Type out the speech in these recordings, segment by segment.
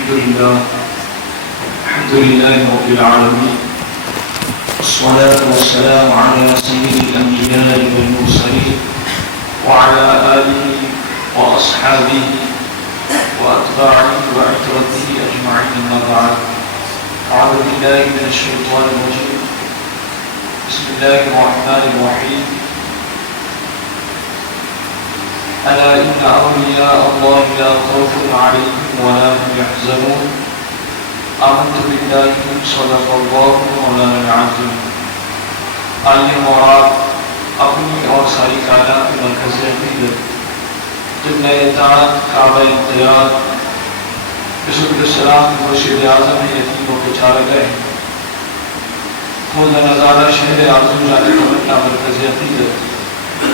الحمد لله رب العالمين، والصلاة والسلام على سيد الأنبياء والمرسلين وعلى آله وأصحابه وأتباعه وعترته أجمعين، أما بعد. أعوذ بالله من الشيطان الرجيم، بسم الله الرحمن الرحيم. ألا إن أولياء الله لا خوف عليهم ولا هم يحزنون. آمنت بالله صدق الله مولانا العظيم. آئیے اور اپنی اور ساری کائنات کی مرکز عقیدت قبلہ اطاعت کعبہ امتیاز رسول السلام مرشد اعظم یتیموں کے چارگاہ خود نظارہ شہر آرزو جانے کا مرکز عقیدت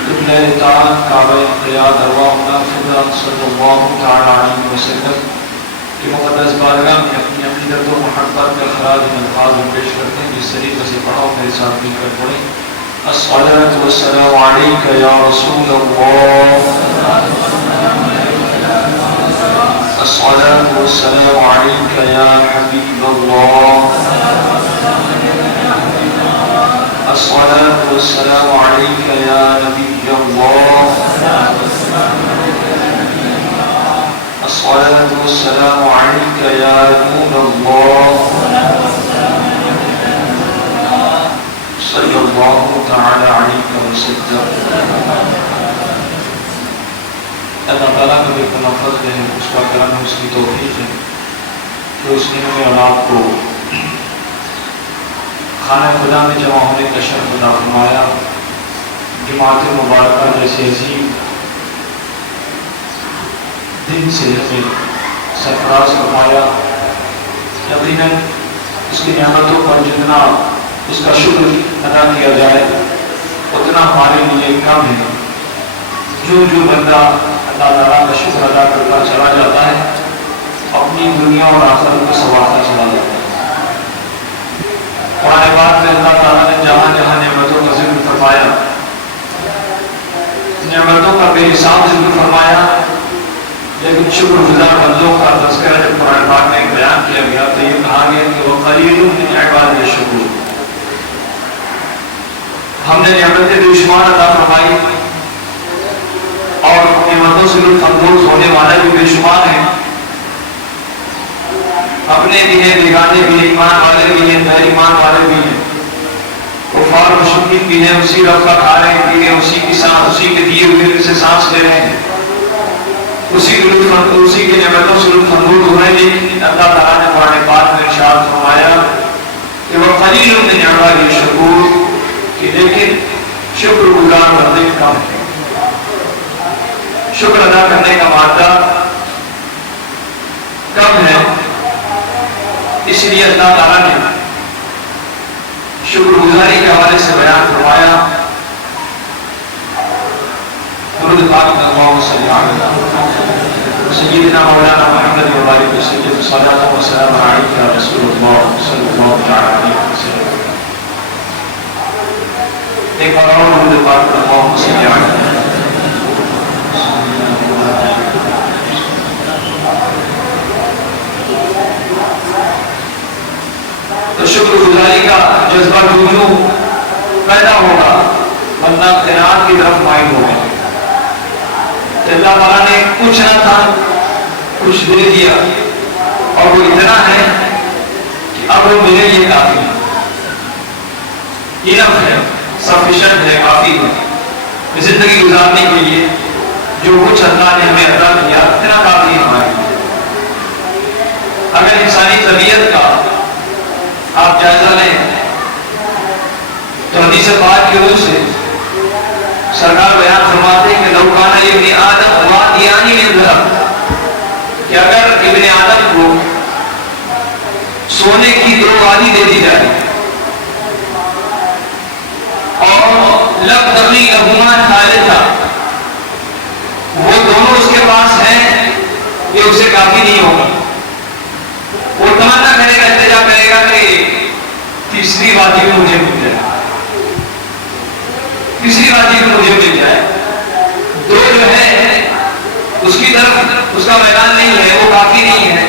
قبلہ اطاعت کعبہ امتیاز ارواحنا خدا صلی اللہ تعالی علیہ وسلم کی مقدس بارگاہ میں اپنی عقیدت و محبت کا خراج الفاظ میں پیش کرتے ہیں، جس طریقے سے پڑھاؤ میرے ساتھ مل کر پڑھیں. الصلاة والسلام عليك يا رسول الله، الصلاة والسلام عليك يا حبيب الله، الصلاة والسلام عليك يا نبي الله، الصلاة والسلام عليك يا نور الله، صلی اللہ تعالی علیہ وسلم. اللہ تعالیٰ کا بھی اپنا فضل ہے، اس کا کرم ہے، اس کی توفیق ہے کہ اس نے ہمیں اور آپ کو خانہ خدا میں جمع ہونے کا شرف عطا فرمایا. جماعت مبارکہ جیسے عظیم دن سے ہمیں سرفراز فرمایا. یقیناً اس کی نعمتوں پر جتنا اس کا شکر ادا کیا جائے اتنا ہمارے لیے کم ہے. جو بندہ اللہ تعالیٰ کا شکر ادا کرتا چلا جاتا ہے اپنی دنیا اور آخرت کو سنوارتا چلا جاتا ہے. قرآن پاک میں اللہ تعالیٰ نے جہاں جہاں نعمتوں کا ذکر فرمایا، نعمتوں کا بے حساب ذکر فرمایا، لیکن شکر گزار بندوں کا تذکرہ جب قرآن پاک میں بیان کیا گیا تو یہ کہا گیا کہ وَقَلِيلٌ مِّنْ عِبَادِيَ الشَّكُورُ. ہم نے نعمتیں بے شمار عطا فرمائی اور نعمتوں سے لطف اندوز ہونے والے بھی بے شمار ہیں. اپنے بھی ہیں، بیگانے بھی ہیں، ایمان والے بھی ہیں، غیر ایمان والے بھی ہیں، کفار مشرکین بھی ہیں. اسی رب کا کھا رہے ہیں، پی رہے ہیں، اسی کی سانس، اسی کے دیے ہوئے سے سانس لے رہے ہیں، اسی کی نعمتوں سے لطف اندوز ہو رہے ہیں. لیکن اللہ تعالیٰ نے قرآن پاک میں ارشاد فرمایا کہ وَقَلِيلٌ مِّنْ عِبَادِيَ الشَّكُورُ، کہ لیکن شکر گزار بندے کم ہے. شکر ادا کرنے کا مادہ کم ہے. اس لیے اللہ تعالیٰ نے شکر گزاری کے حوالے سے بیان فرمایا. درود پاک میں اللہم صلی علی سیدنا مولانا محمد وبارک وسلم. صلاۃ و سلام علیک یا رسول اللہ صلی اللہ علیہ وسلم. ایک اور درود پاک میں اللہم صلی علی تو شکر گزاری کا جذبہ جو پیدا ہوگا بندہ قناعت کی طرف مائل ہوگا. اللہ تعالیٰ نے کچھ نہ تھا کچھ دے دیا اور وہ اتنا ہے کہ اب وہ میرے لیے کافی ہے، انف ہے، سفیشنٹ ہے، کافی ہے زندگی گزارنے کے لیے. جو کچھ اللہ نے ہمیں عطا کیا اتنا کافی ہے ہمارے لیے. اگر انسانی طبیعت کا آپ جائزہ لیں تو حدیث پاک کی روح سے سرکار بیان فرماتے ہیں کہ لو کان ابن آدم وادیان من ذهب، کہ اگر ابن آدم کو سونے کی 2 وادی دے دی جائے اور لم تغنی لهما ثالثا، وہ دونوں اس کے پاس ہیں، یہ اسے کافی نہیں ہوگا. وہ تمنا کرے گا، التجا کرے گا کہ تیسری وادی میں مجھے مل جائے، تیسری وادی میں مجھے مل جائے. 2 جو ہے اس کی طرف اس کا میدان نہیں ہے، وہ کافی نہیں ہے.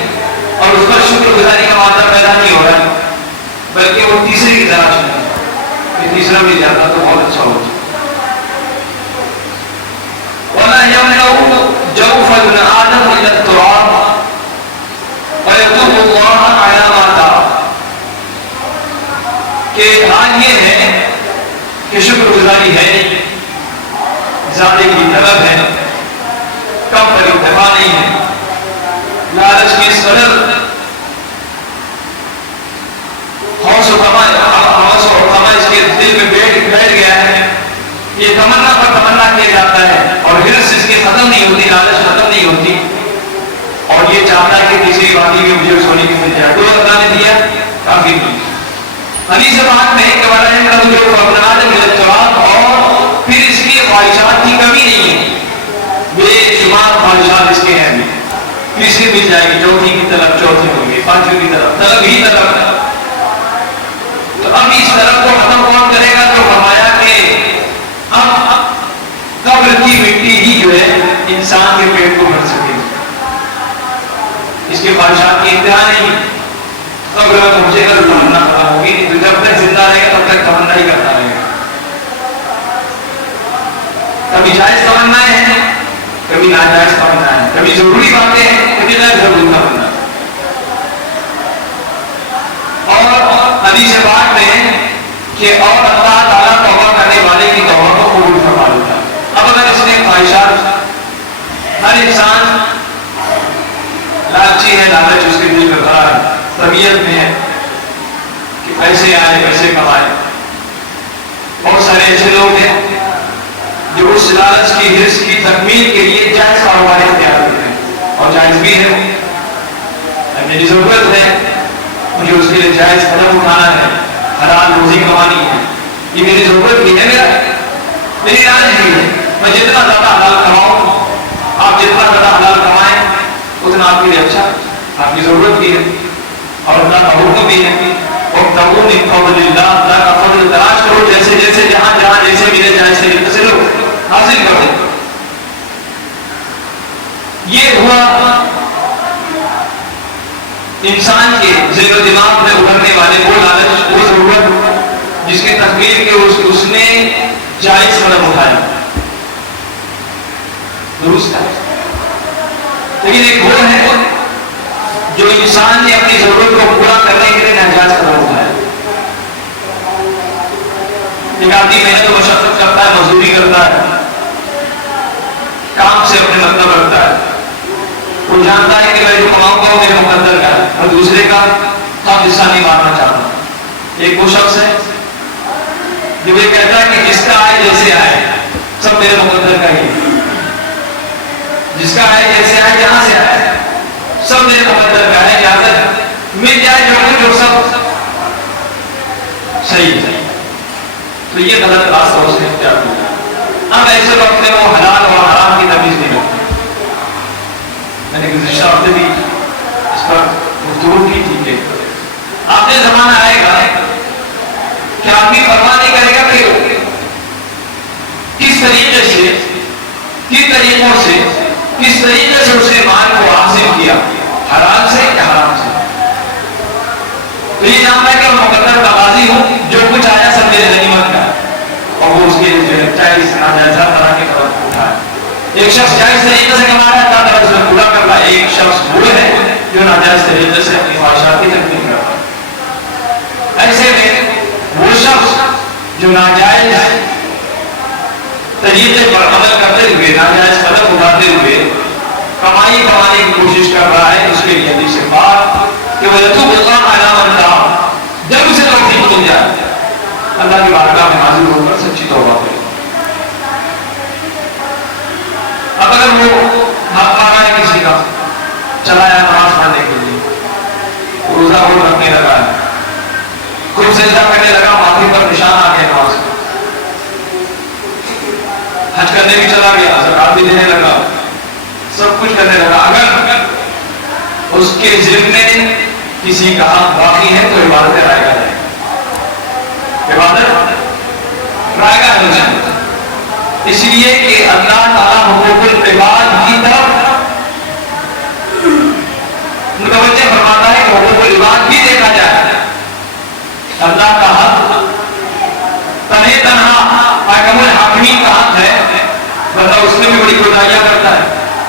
اور اور اس پر شکر گزاری کا مادہ پیدا نہیں ہو رہا، بلکہ وہ تیسرے کی طرح چلے کہ تیسرا بھی جاتا تو بہت اچھا ہوتا. وَلَا يَمْنَعُ جَوْفَ ابْنِ آدَمَ إِلَّا التُّرَابَ وَيَتُوبُ اللَّهُ عَلَىٰ مَا تَابَ. کہ حال یہ ہے کہ شکر گزاری ہے نہیں، زیادہ کی طلب ہے، کم پر اکتفا نہیں ہے، لالچ کی اس قدر حوص و طمع اس کے دل میں بیٹھ گیا ہے، یہ تمنا پر تمنا کیا جاتا ہے اور حرص اس کی ختم نہیں ہوتی، لالچ ختم نہیں ہوتی، اور یہ چاہتا ہے کہ کسی وادی میں مجھے سونے کی مل جائے. تو اللہ نے دیا کافی نہیں. حدیث پاک میں کہ والا ہے کہ جو اپنا آدم التراب، اور پھر اس کی خواہشات کی کمی نہیں ہے، بے شمار خواہشات اس کے ہیں. تیسری مل جائے گی، چوتھی کی طرف چوتھی ہوگی، پانچویں کی طرف طلب ہی طلب. تو اب اس طرف کو ختم کون کرے گا؟ تو فرمایا کہ اب قبر کی مٹی ہی جو ہے انسان کے پیٹ کو بھر سکے گی. اس کے خواہشات کی انتہا نہیں. قبر میں پہنچے گا تو تمنا ختم ہوگی، نہیں تو جب تک زندہ رہے گا تب تک تمنا ہی کرتا رہے گا. کبھی جائز تمنائیں ہیں، کبھی ناجائز تمنائیں ہیں، کبھی ضروری باتیں ہیں، کبھی غیر ضروری تمنا. اور حدیث پاک میں کہ اور اللہ تعالیٰ توبہ کرنے والے کی توبہ کو قبول فرما لیتا ہے. اب اگر اس نے خواہشات، ہر انسان لالچی ہے، لالچ اس کے دل میں بھرا ہے، طبیعت میں ہے کہ پیسے آئے، پیسے کمائے. بہت سارے ایسے لوگ ہیں جو اس لالچ کی حرص کی تکمیل کے لیے جائز کاروبار اختیار کرتے ہیں، اور جائز بھی ہے. میری ضرورت ہے، مجھے اس کے لیے جائز قدم اٹھانا ہے، حلال روزی کمانی ہے، یہ میری ضرورت بھی ہے، میری لالچ بھی ہے. میں جتنا زیادہ حلال کماؤں، آپ جتنا زیادہ حلال کمائیں اتنا آپ کے لیے اچھا، آپ کی ضرورت بھی ہے اور اللہ کا حکم بھی ہے. وَابْتَغُوا مِن فَضْلِ اللَّهِ، اللہ کا فضل تلاش کرو، جیسے جیسے جہاں جہاں جیسے ملے جائے سے لو حاصل کر دو. یہ ہوا انسان کے ذہن و دماغ میں ابھرنے والے وہ لالچ، وہ ضرورت جس کی تکمیل کے اس نے جائز قدم اٹھایا، درست ہے. لیکن ایک وہ ہے جو انسان نے اپنی ضرورت کو پورا کرنے کے لیے ناجائز قدم اٹھایا. ایک آدمی محنت و مشقت کرتا ہے، مزدوری کرتا ہے، کام سے اپنے مطلب رکھتا ہے، وہ جانتا ہے کہ میں جو کماؤں گا وہ میرے مقدر کا ہے، اور دوسرے کا خواہ حصہ نہیں ماننا چاہتا. ایک وہ شخص ہے جو یہ کہتا ہے کہ جس کا آئے جیسے آئے سب میرے مقدر کا ہی ہے، جس کا آئے جیسے آئے جہاں سے آئے سب میرے مقدر کا ہے، جہاں تک مل جائے جو سب صحیح ہے. تو یہ غلط راستہ اس نے اختیار کیا. اب ایسے وقت میں وہ حلال اور حرام کی تمیز نہیں رکھتے. میں نے گزشتہ ہفتے بھی اس پر گفتگو کی تھی کہ آخری زمانہ آئے گا کہ آدمی پرواہ نہیں کرے گا کہ کس طریقے سے، کس طریقوں سے، کس طریقے سے اس نے مال کو حاصل کیا، حلال سے یا حرام سے. تو یہ جانتا ہے کہ میں مقدر کا قاضی ہوں، جو کچھ آیا سب میرے غنیمت کا، اور وہ اس کے جائز ناجائز طرح کے قدم اٹھائے. ایک شخص جائز طریقے سے کما رہا ہے، اللہ تعالیٰ اس میں پورا کر رہا ہے. ایک شخص وہ ہے جو ناجائز طریقے سے اپنی خواہشات کی تکمیل کرتا ہے. ایسے میں وہ شخص جو ناجائز طریقے پر عمل کرتے ہوئے، ناجائز قدم اٹھاتے ہوئے کمائی کمانے کی کوشش کر رہا ہے، اس کے لیے حدیث سے بات کہ وَيَتُوبُ اللَّهُ عَلَىٰ مَن تَابَ، جب اسے توفیق مل جائے اللہ کی بارگاہ میں حاضر ہو کر سچی توبہ کرے. اب اگر وہ حق مانگا ہے کسی کا، چلا ہے نماز پڑھنے کے لیے، روزہ خود رکھنے لگا ہے، خود سجدہ کرنے لگا، ماتھے پر نشان آ گیا نماز کا، حج کرنے بھی چلا گیا، زکات بھی دینے لگا، سب کچھ کرنے لگا. اگر اس کے ذمے کسی کا حق باقی ہے تو عبادت رائے گا ہے، عبادت رائے گا ہو جائے. اس لیے کہ اللہ تعالیٰ حقوق العباد کی طرف متوجہ فرماتا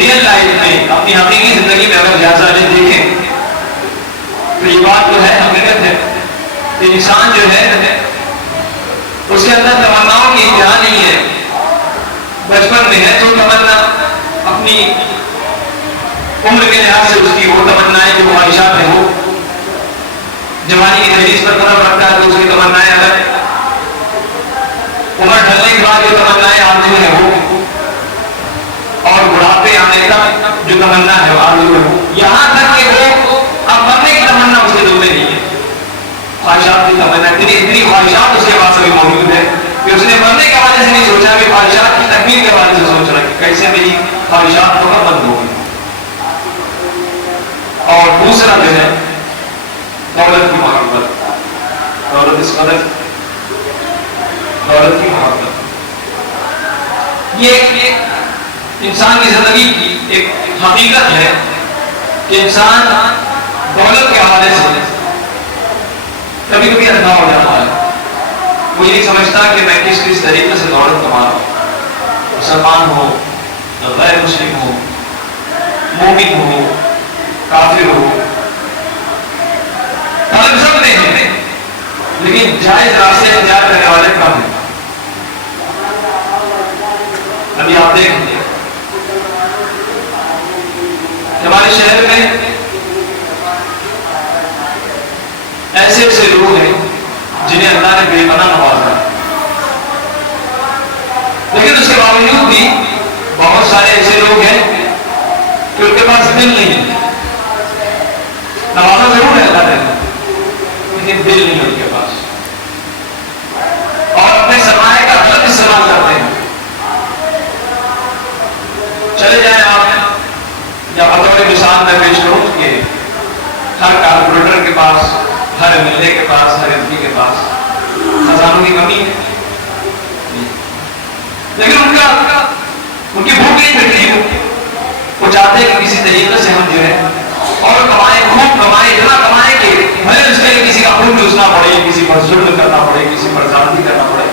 ریئل لائف میں اپنی حقیقی زندگی میں اگر جائزہ لے دیکھیں تو یہ بات جو ہے حقیقت ہے کہ انسان جو ہے اس کے اندر تمناؤں کی انتہا نہیں ہے. بچپن میں ہے تو تمنا اپنی عمر کے لحاظ سے اس کی وہ تمنائیں جو خواہشات ہیں وہ جوانی کی دہلیز پر قدم رکھتا ہے تو اس کی تمنائیں الگ, عمر ڈھلنے کے بعد جو تمنائیں آرزو ہے وہ, اور بڑھاپے آنے کا جو تمنا ہے آرزو ہے وہ, یہاں تک کہ وہ اب مرنے کی تمنا اس کے دل میں نہیں ہے. خواہشات کی تمنا اتنی خواہشات اس کے پاس ابھی موجود ہے کہ اس نے مرنے کے بارے سے نہیں سوچا, کہ خواہشات کی تکمیل کے بارے سے سوچ رہا کہ کیسے میری خواہشات کو بند ہوگی. اور دوسرا جو ہے دولت کی محبت, دولت اس قدر دولت کی محبت, یہ انسان کی زندگی کی ایک حقیقت ہے کہ انسان دولت کے حوالے سے کبھی کبھی اندھا ہو جاتا ہے. وہ یہ نہیں سمجھتا کہ میں کس طریقے سے دولت کما رہا ہوں, مسلمان ہو, غیر مسلم ہو, مومن ہو, کافر ہو, طالب سب نہیں ہیں, لیکن جائز راستے اختیار کرنے والے کم ہیں. ابھی آپ دیکھیں گے ہمارے شہر میں ایسے ایسے لوگ ہیں جنہیں اللہ نے بے پناہ نوازا, لیکن اس کے باوجود بھی بہت سارے ایسے لوگ ہیں کہ ان کے پاس دل نہیں ہے. نوازا ضرور ہے اللہ نے, لیکن دل نہیں ہے ان کے پاس, اور اپنے سرمایہ کا غلط استعمال کرتے ہیں. چلے جائیں آپ یا بطور مثال میں پیش کروں کہ ہر کارپوریٹر کے پاس, ہر ایم ایل اے کے پاس, ہر ایم پی کے پاس خزانوں کی کمی ہے, لیکن ان کی بھوک نہیں مٹتی. وہ چاہتے ہیں کہ کسی طریقے سے ہم جو ہے اور کمائیں, خوب کمائیں, اتنا کمائیں کہ بھلے اس کے لیے کسی کا خون چوسنا پڑے, کسی پر ظلم کرنا پڑے, کسی پر زیادتی کرنا پڑے,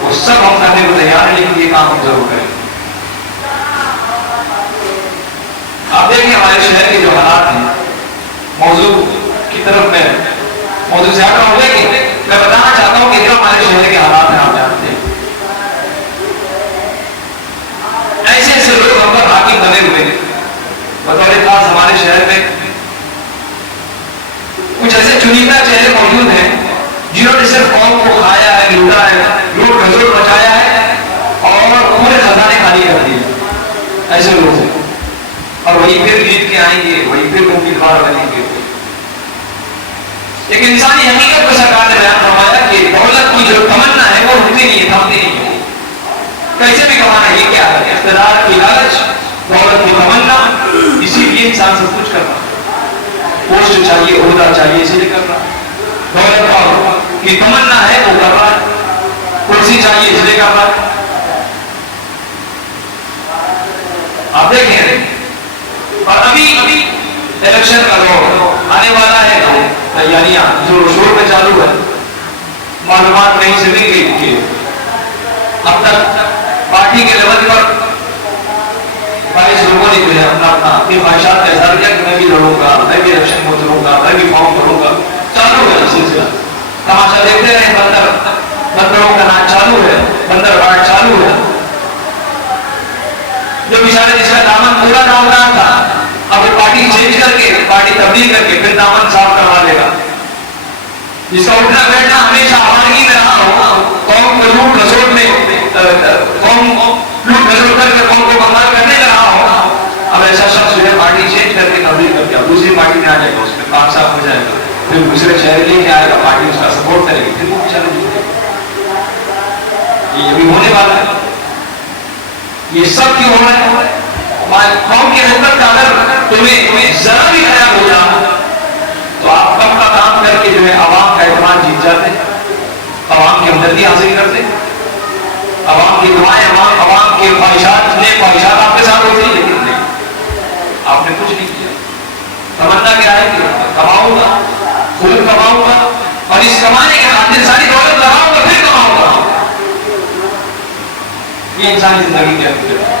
وہ سب ہم کرنے کو تیار ہیں, لیکن یہ کام ہم ضرور کریں. آپ دیکھیں ہمارے شہر کے جو حالات ہیں, موضوع کی طرف میں موضوع سے ہٹا ہوں, لیکن میں بتانا چاہتا ہوں کہ جو ہمارے شہر کے حالات ہیں آپ جانتے ہیں, ایسے ایسے لوگ ہم پر حاکم بنے ہوئے ہیں. بطور خاص ہمارے شہر میں کچھ ایسے چنیدہ چہرے موجود ہیں جنہوں نے صرف قوم کو کھایا ہے, لوٹا ہے, لوٹ کھسوٹ مچایا ہے اور پورے خزانے خالی کر دیے. ایسے لوگ ہیں, اور وہی پھر جیت کے آئیں گے, وہی پھر امیدوار بنیں گے. ایک انسانی حقیقت کو سرکار نے بیان فرمایا کہ دولت کی جو تمنا ہے وہ رکتی نہیں ہے, تھمتی نہیں ہے. کیسے بھی کمانا, یہ کیا ہے, اقتدار کی لالچ, دولت کی تمنا, اسی لیے انسان سب کچھ کرنا, پوسٹ چاہیے, عہدہ چاہیے, اسی لیے کرنا. دولت کی تمنا ہے وہ کر رہا ہے, کرسی چاہیے اس لیے کر رہا ہے. آپ دیکھیں, اور ابھی الیکشن کا دور آنے والا ہے تو تیاریاں زور شور میں چالو ہے. معلومات کہیں سے مل گئی کہ اب تک پارٹی کے لیول پر 22 لوگوں نے جو ہے اپنی خواہشات کا اظہار کیا کہ میں بھی لڑوں گا, میں بھی الیکشن میں اتروں گا, میں بھی فارم بھروں گا. چالو ہے سلسلہ, تماشا دیکھتے رہے. بندروں کا ناچ چالو ہے, بندر باٹ چالو ہے. جو بیچارے جس کا دامن پورا نہ ہو رہا تھا, اب پارٹی چینج کر کے, پارٹی تبدیل کر کے پھر دامن صاف کروا لے گا. جس کا اٹھنا بیٹھنا ہمیشہ آوارگی میں رہا ہو, قوم کو لوٹ کھسوٹ میں, قوم لوٹ کھسوٹ کر کے قوم کو بمبار کرنے کا رہا ہو, اب ایسا شخص جو ہے پارٹی چینج کر کے تبدیل کر کے دوسری پارٹی میں آ جائے گا, اس میں کام صاف ہو جائے گا, پھر دوسرے شہر لے کے آئے گا, پارٹی اس کا سپورٹ کرے گی, پھر وہ بیچارے جیتے. یہ بھی ہونے والا ہے. یہ سب کیوں ہو رہا ہے؟ قوم کی خدمت کا اگر تمہیں ذرا بھی خیال ہو جائے تو آپ کم کا کام کر کے جو ہے عوام کا اعتماد جیت جاتے, عوام کی ہمدردی حاصل کرتے, عوام کی دعائیں, عوام کی خواہشات, نیک خواہشات آپ کے ساتھ ہوتی ہیں, لیکن نہیں, آپ نے کچھ نہیں کیا. تمنا کیا ہے کہ کماؤں گا, خود کماؤں گا, اور اس کمانے کے خاطر ساری دولت لگاؤں گا, پھر کماؤں گا. یہ انسانی زندگی کی حقیقت ہے.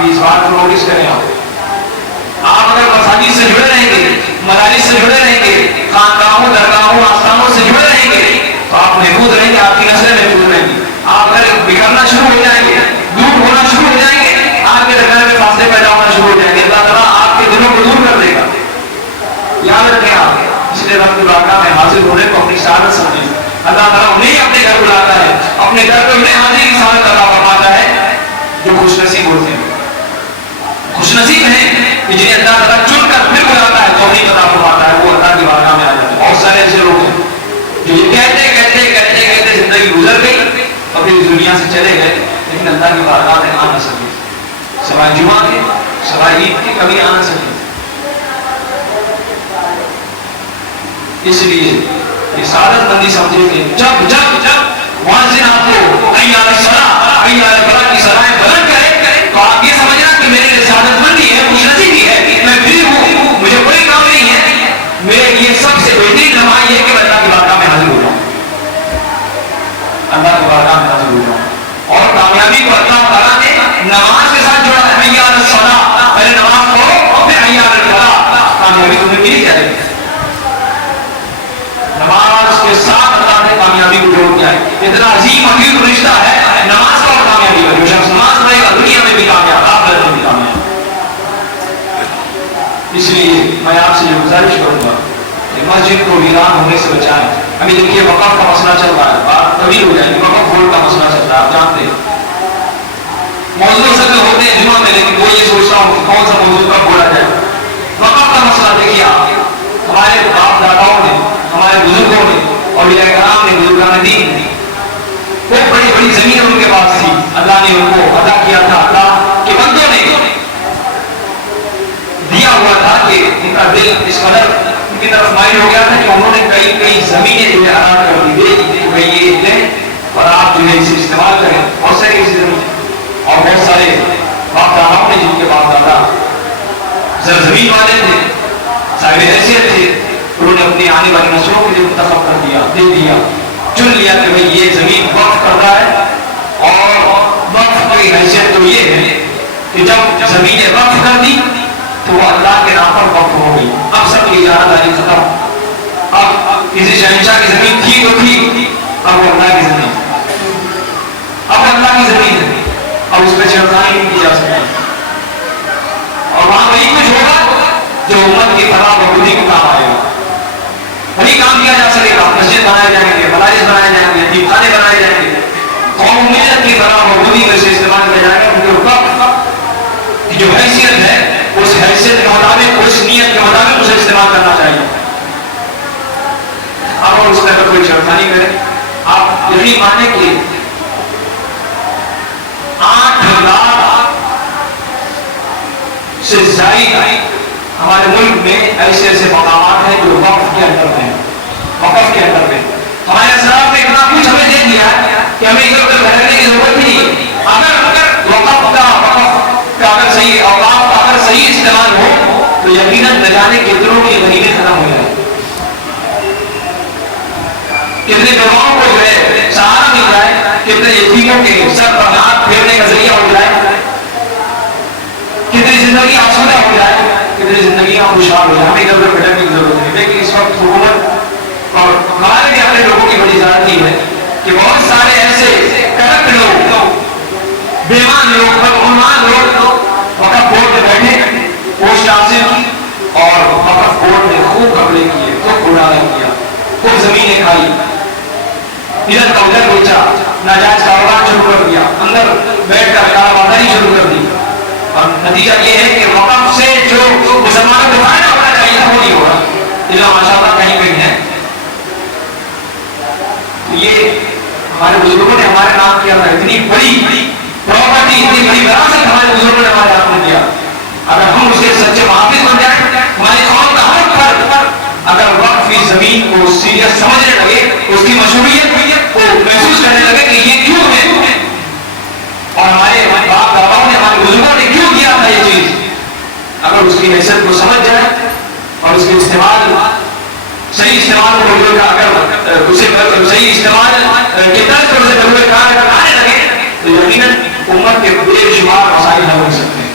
آپ اس بات کو نوٹس کریں. آپ اگر مساجد سے جڑے رہیں گے, مدارس سے جڑے رہیں گے, خانقاہوں, درگاہوں, آستانوں سے جڑے رہیں گے, تو آپ محفوظ رہیں گے, آپ کی نسلیں محفوظ رہیں گی. آپ اگر بکھرنا شروع ہو جائیں گے, دور ہونا شروع ہو جائیں گے, آپ کے درمیان میں فاصلے پیدا ہونا شروع ہو جائیں گے, اللہ تعالیٰ آپ کے دلوں کو دور کر دے گا. یاد رکھیں آپ, اس لیے رب العالمین میں حاضر ہونے کو اپنی سعادت سمجھیں. اللہ تعالیٰ انہیں اپنے گھر بلاتا ہے, اپنے گھر پہ انہیں حاضری کی سعادت عطا فرماتا ہے جو خوش نصیب ہوتے ہیں. خوش نصیب ہیں کہ جنہیں اللہ تعالیٰ چن کر پھر بلاتا ہے, توفیق عطا فرماتا ہے, وہ اللہ کی بارگاہ میں آ جاتے ہیں. بہت سارے ایسے لوگ ہیں جو یہ کہتے زندگی گزر گئی اور پھر اس دنیا سے چلے گئے, لیکن اللہ کی بارگاہ میں آ نہ سکے, سوائے جمعہ کے, سوائے عید کے کبھی آ نہ سکے. اس لیے یہ سعادت مندی سمجھے کہ جب جب جب مؤذن آپ کو حی علی الصلاۃ, حی علی الفلاح کی صدائیں بلند کرے, تو آپ یہ سمجھنا کہ میرے لیے سعادت مندی ہے, خوش نصیبی ہے, میں فری ہوں, مجھے کوئی کام نہیں ہے, میرے لیے سب سے بہترین لمحہ یہ ہے کہ میں اللہ کی بارگاہ میں حاضر ہو جاؤں, اللہ کی بارگاہ میں حاضر ہو جاؤں. اور کامیابی کو اللہ تعالیٰ نے نماز کے ساتھ جوڑا ہے. حی علی الصلاۃ, پہلے نماز پڑھو اور پھر حی علی الفلاح. کامیابی تمہیں ملی کیا ہے؟ نماز کے ساتھ اللہ نے کامیابی کو جوڑ دیا ہے. اتنا عظیم عقید رشتہ ہے نماز کا اور کامیابی کا. جو شخص نماز پڑھے گا دنیا میں بھی کامیاب, آخرت میں بھی کامیاب. اس لیے میں آپ سے یہ گزارش کروں گا کہ مسجد کو ویران ہونے سے بچائیں. ابھی دیکھیے وقف کا مسئلہ چل رہا ہے, بات طویل ہو جائے گی. وقف بورڈ کا مسئلہ چل رہا ہے, آپ جانتے ہیں. موضوع سب میں ہوتے ہیں جمعہ میں, لیکن وہ یہ سوچ رہا ہوں کہ کون سا موضوع کب بولا جائے. وقف کا مسئلہ دیکھیے آپ, ہمارے باپ داداؤں نے, ہمارے بزرگوں نے, اولیاء کرام نے, بزرگان دین نے, وہ بڑی بڑی زمینیں ان کے پاس تھی, اللہ نے ان کو عطا کیا تھا. اللہ کے بندوں نے دیا ہوا تھا کہ ان کا دل اس قدر ان کی طرف مائل ہو گیا تھا کہ انہوں نے کئی کئی زمینیں اعلان کر دی, دے دی کہ بھائی یہ لیں اور آپ جو ہے اسے استعمال کریں. بہت سارے ایسی زمین اور بہت سارے باپ داداؤں نے جن کے باپ دادا زمین والے تھے, صاحب حیثیت تھے, انہوں نے اپنی آنے والی نسلوں کے لیے منتخب کر دیا, دے دیا, چن لیا کہ بھئی یہ زمین وقف کر رہا ہے. اور وقف کی حیثیت تو یہ ہے کہ جب زمینیں وقف کر دی تو وہ اللہ کے نام پر وقف ہو گئی. اب سب کی اجازت داری ختم. اب کسی شہنشاہ کی زمین تھی تو تھی, اب وہ اللہ کی زمین, اب اللہ کی زمین ہے, اب اس پہ چھیڑخانی نہیں کی جا سکتی. اور وہاں وہی کچھ ہوگا جو امت کی فلاح و بہبودی کو کام آئے گا. وہی کام کیا جا سکے گا. مسجد بنائے جائیں گے, مدارس بنائے جائیں گے, یتیم خانے بنائے جائیں گے, قوم ملت کی فلاح و بہبودی میں سے استعمال کیا جائے گا. کیونکہ وقت کی جو حیثیت ہے اس حیثیت کے مطابق, اس نیت کے مطابق اسے استعمال کرنا چاہیے. اب اور اس طرح کوئی چھیڑخانی کرے, آپ یقین مانیں کہ 8 لاکھ سے زائد ہمارے ملک میں ایسے ایسے مقامات ہیں جو وقف کے اندر ہیں. وقف کے اندر میں ہمارے اسلاف نے اتنا کچھ ہمیں دے دیا کہ ہمیں ادھر ادھر بھٹکنے کی ضرورت ہی نہیں. اگر وقف کا اگر صحیح اوقاف کا اگر صحیح استعمال ہو تو یقیناً نہ جانے کتنوں کی غنیمت ختم ہو جائے, کتنے جوانوں کو جو ہے سہارا مل جائے, کتنے یتیموں کے سر پر ہاتھ پھیرنے کا ذریعہ ہو جائے, کتنی زندگی آسودہ ہو جائے, کتنی زندگیاں خوشحال ہو جائے. ہمیں ادھر ادھر بھٹکنے کی ضرورت نہیں. لیکن اس وقت حکومت اور ہمارے بھی اپنے لوگوں کی بڑی زیادتی ہے کہ بہت سارے ایسے کرپٹ لوگ, بےمان لوگ, بدعنوان لوگ وقف بورڈ میں بیٹھے, پوسٹ آفس اور وقف بورڈ میں خوب قبضے کیے, خوب گھوٹالا کیا, خوب زمینیں کھائی, ادھر کا ادھر بیچا, ناجائز کاروبار شروع کر دیا, اندر بیٹھ کر کالا بازاری شروع کر دی. اور نتیجہ یہ ہے کہ وقف سے جو مسلمانوں کو فائدہ ہونا چاہیے وہ نہیں ہو رہا. یہ ماشاء اللہ کہیں کہیں ہے. یہ ہمارے بزرگوں نے ہمارے نام کیا تھا, اتنی بڑی پراپرٹی, اتنی بڑی وراثت ہمارے بزرگوں نے ہمارے ہاتھ میں دیا. اگر ہم اس کے سچے محافظ بن جائیں, ہماری قوم کا ہر فرد اگر وقف کی زمین کو سیریس سمجھنے لگے, اس کی مشروعیت کو محسوس کرنے لگے کہ یہ کیوں ہے اور ہمارے باپ داداؤں نے, ہمارے بزرگوں نے کیوں کیا تھا یہ چیز, اگر اس کی حیثیت کو سمجھ جائے اور اس کے استعمال صحیح استعمال کو اگر اسے صحیح استعمال کے طرز پر اسے ضرورت کار آنے لگے تو یقیناً امت کے بے شمار مسائل حل ہو سکتے ہیں.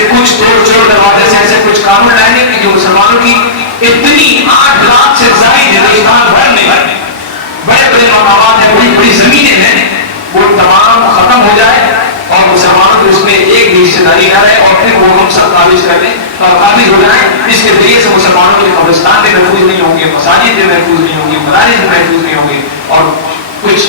ایسے کچھ توڑ چوڑ دروازے سے ایسے کچھ قانون لائیں گے کہ جو مسلمانوں کی اتنی 8 لاکھ سے زائد ہندوستان بھر میں بڑے بڑے مقامات ہیں، بڑی بڑی زمینیں ہیں، وہ تمام ختم ہو جائے اور مسلمانوں کی اس میں ایک بھی حصہ داری نہ رہے، اور پھر وہ ہم سب قابض کر لیں اور قابض ہو جائیں، اس کے ذریعے سے مسلمانوں کے قبرستان بھی محفوظ نہیں ہوں گے، مساجد بھی محفوظ نہیں ہوں گے، مدارس بھی محفوظ نہیں ہوں گے، اور کچھ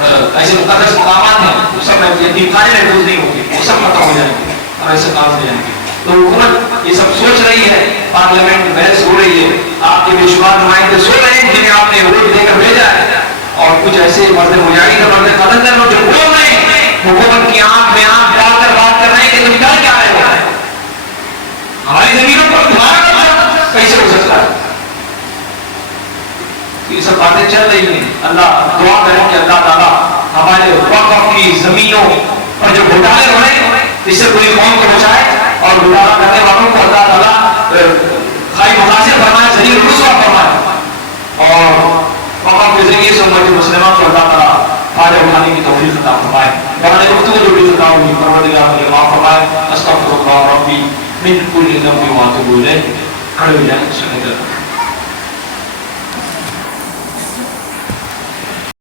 ایسے مقدس مقامات ہیں وہ سب یتیم خانے محفوظ نہیں ہوں گے، وہ سب ختم ہو جائیں گے اور ایسے کام ہو جائیں گے۔ تو حکومت یہ سب سوچ رہی ہے، پارلیمنٹ میں بحث ہو رہی ہے، آپ کے بے شمار نمائندے سو رہے ہیں جنہیں آپ نے ووٹ دے کر بھیجا ہے، اور کچھ ایسے مرد مجاہد اور مرد قلندر جو بول رہے ہیں، حکومت کی آنکھ میں آنکھ ڈال کر بات کر رہے ہیں کہ تم کر کیا رہے ہو، ہماری زمینوں پر تمہارا قبضہ کیسے ہو سکتا ہے؟ یہ سب باتیں چل رہی ہیں۔ اللہ دعا کریں کہ اللہ تعالیٰ ہمارے وقف کی زمینوں پر جو گھوٹالے ہو رہے ہیں اس سے پوری قوم کو بچائے، اور گھوٹالہ کرنے والوں کو اللہ تعالیٰ خائی مقاصد فرمائے، ذلیل رسوا فرمائے، اور وقف کے ذریعے سے امت مسلمہ کو اللہ تعالیٰ فائدہ اٹھانے کی توفیق عطا فرمائے۔ ہمارے گفتگو جو بھی خطا ہوئی پروردگار مجھے معاف فرمائے۔ استغفر اللہ ربی من کل ذنب واتوب الیہ۔ کھڑے ہو جائیں، سنت